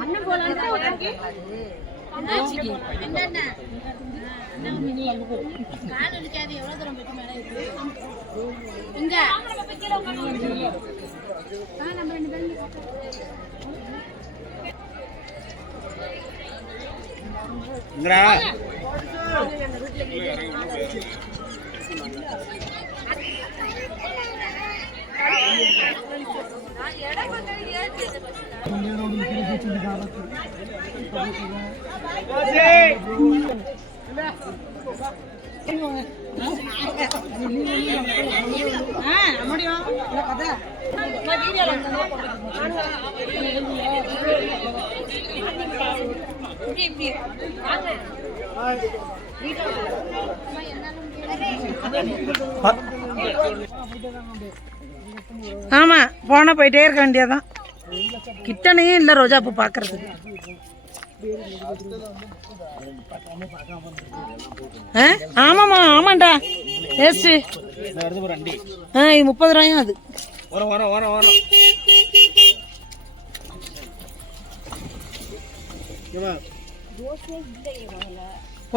அண்ணன் போலாம் கால் அடிக்காது. எவ்வளவு தூரம் போயிட்டு மேலே இருக்கு இங்க நம்ம 2 பேரும் ஆமா போனா போயிட்டே இருக்க வேண்டியதான். கிட்டனையும் இல்ல ரோஜா பூ பாக்குறதுக்கு. ஆமாமா ஆமாண்டா வேஸ்ட். இது 30 ரூபாயும் அது.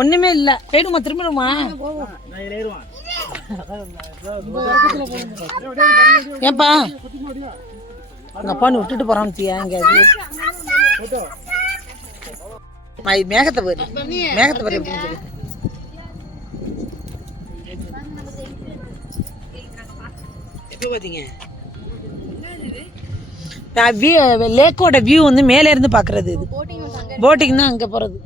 ஒண்ணுமே இல்ல. போயிடுமா திரும்பிடுமா? ஏப்பா எங்க அப்பான்னு விட்டுட்டு போறான் இங்க மேகத்தை பாரு. மேகத்தை பாரு எப்படி சொல்லி. எப்ப பாத்தீங்க லேக்கோட வியூ வந்து மேல இருந்து பாக்குறது. இது போட்டிங் தான் அங்க போறது.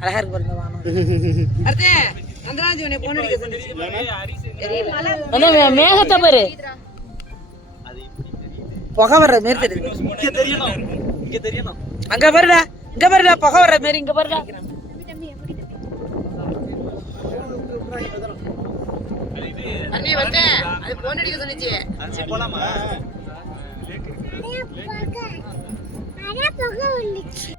அழகா இருக்கு பாருங்க வானம். மேகத்தை பாரு. புகை வர்ற மாதிரி தெரியுது. அங்க பாருடா, இங்க பாருடா புகை வர்ற மாதிரி. இங்க பாருடா அண்ணே வந்தேன். அது போன் அடிக்க சொன்னிச்சு. போலாமா? அட புகை வந்துச்சு.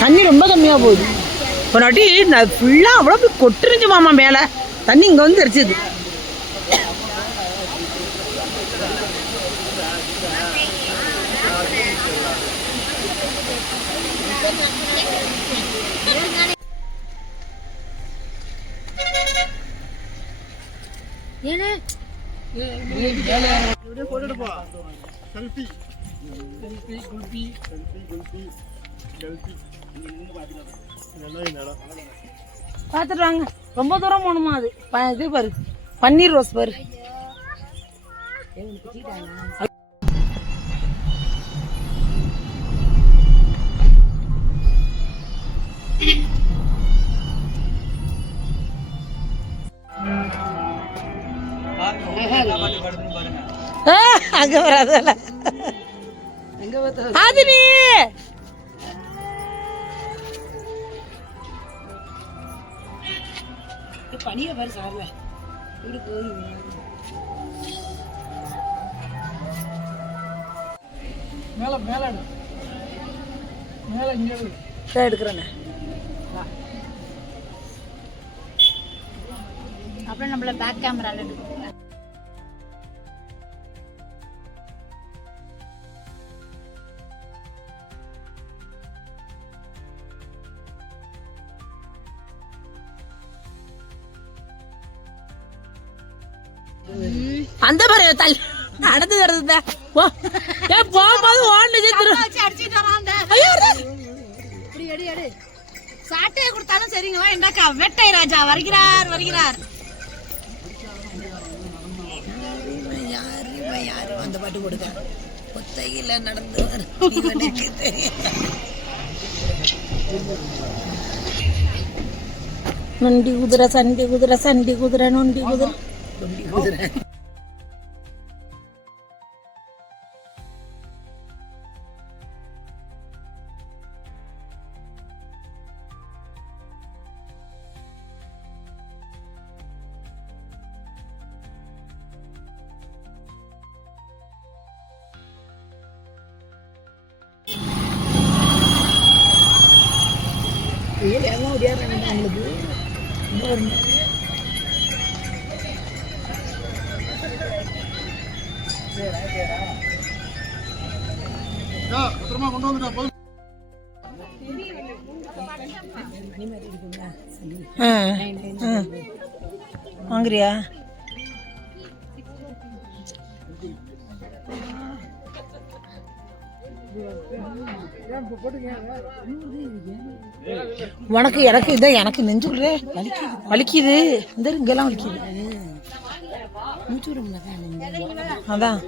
தண்ணி ரொம்ப கம்மியா போகுது. ஒரு நாட்டி ஃபுல்லா அவ்வளோ கொட்டுருச்சு மாமா மேல. தண்ணி இங்க வந்து தெரிச்சுது. பாத்துட்டு வாங்க. ரொம்ப தூரம் போகணுமா? அது இது பாரு பன்னீர் ரோஸ் பாரு. அங்க வராதல அது நீ பனிய பாரு சார்ல இப்படி போகுது. மேல மேல மேல இங்க எடுக்கிறேன். அப்புறம் நம்மள பேக் கேமரால எடுக்கிறேன். அந்த பாரு நடந்து வருது. போகும்போது சாட்டையை கொடுத்தாலும் சரிங்களா? என்னக்கா வெட்டை ராஜா வருகிறார் வருகிறார். யாரு அந்த பாட்டு கொடுக்க ஒத்தையில நடந்து வரும் நொண்டி குதிரை சண்டி குதிரை சண்டி குதிரை நொண்டி குதிரை நொண்டி குதிரை. எல்லாம் ஓடியாடுறாங்க நம்மளுக்கு. வாங்குறியா? உனக்கு எனக்கு இதான் எனக்கு நெஞ்சுக்குள்ளே வலிக்குது. இந்த இங்கெல்லாம் வலிக்குது. அதான்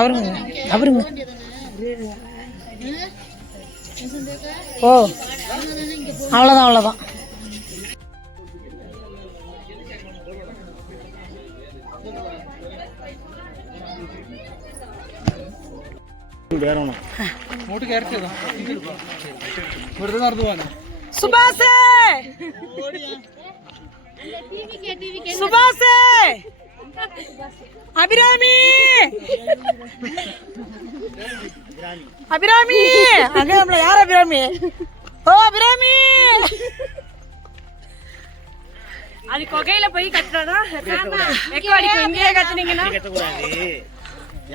அவருங்க அவருங்க ஓ அவ்வளோதான் அவ்வளோதான். சுபாஷ் சுபாஷ் அபிராமி அபிராமி அங்க நம்மள யார் அபிராமி? ஓ அபிராமி அது கொகையில போய் கத்துறதா எக்கோ அடிக்கும். இங்கேயே கத்துனீங்கன்னா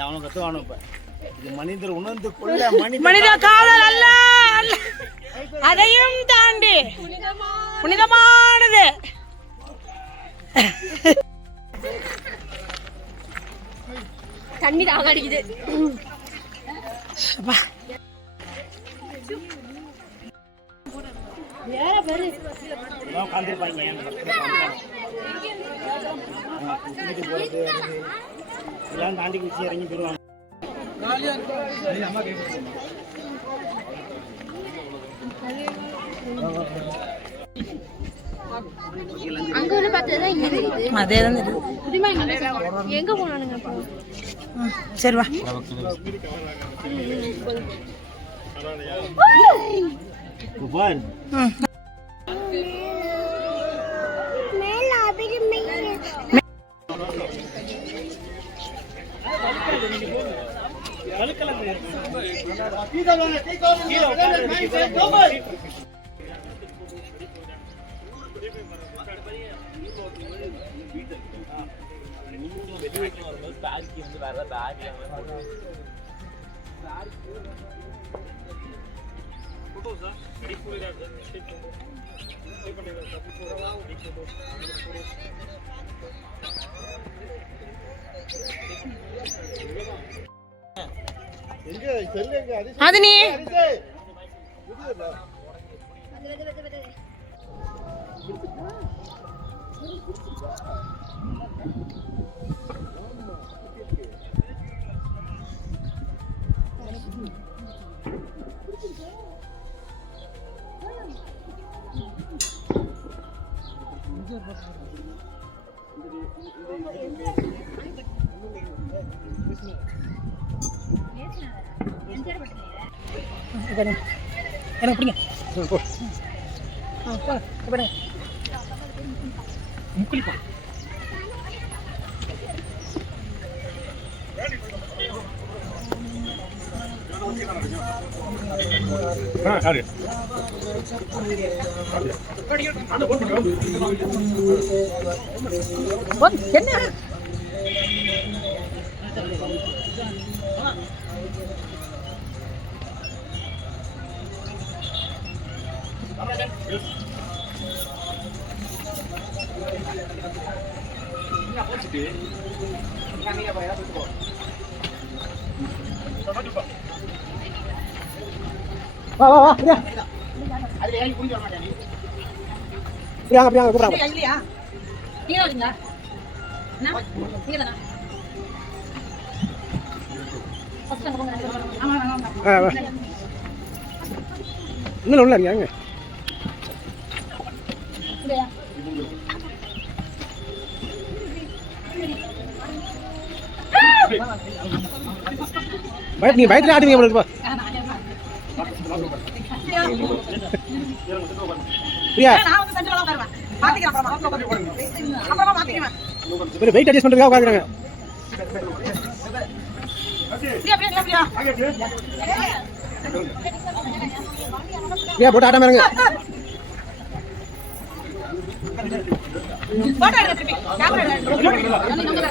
அவனும் கத்துவானு. இப்ப இது மனிதர் உணர்ந்து கொள்ள மனித காதல் அல்ல, அதையும் தாண்டி புனிதமானது. தண்ணி தாக அடிக்குது. தாண்டி குச்சி இறங்கி போயிருவாங்க. அங்க வந்து பார்த்தா இங்க தெரியுது. அதே தான் எங்க போனானுங்க? சரி வா. அது நீ எனக்கு பிடிங்க. முக்குளிப்பா என்ன வா வா வா அதுல ஏறி குடிக்க மாட்டேன். நீ அப்படியே கூப்பிடுறாங்க. நீங்க வரீங்களா என்ன நீங்க தானா ஃபர்ஸ்ட் அங்க போங்க ஆமா ஆமா இன்னும் உள்ள இருக்காங்க இல்லையா நீங்க பயத்துல ஆடுவீங்க உங்களுக்கு பிரியா நான் வந்து சென்டர்ல உட்காருவேன் மாத்திக்கிறேன் அப்புறமா மாத்திக்கிறேன் ஒரு வெயிட் அட்ஜஸ்ட் பண்றதுக்காக உட்கார்றாங்க பிரியா போட்டு ஆட்டாம இருங்க போட்டோ எடுங்க திருப்பி கேமரா எடுங்க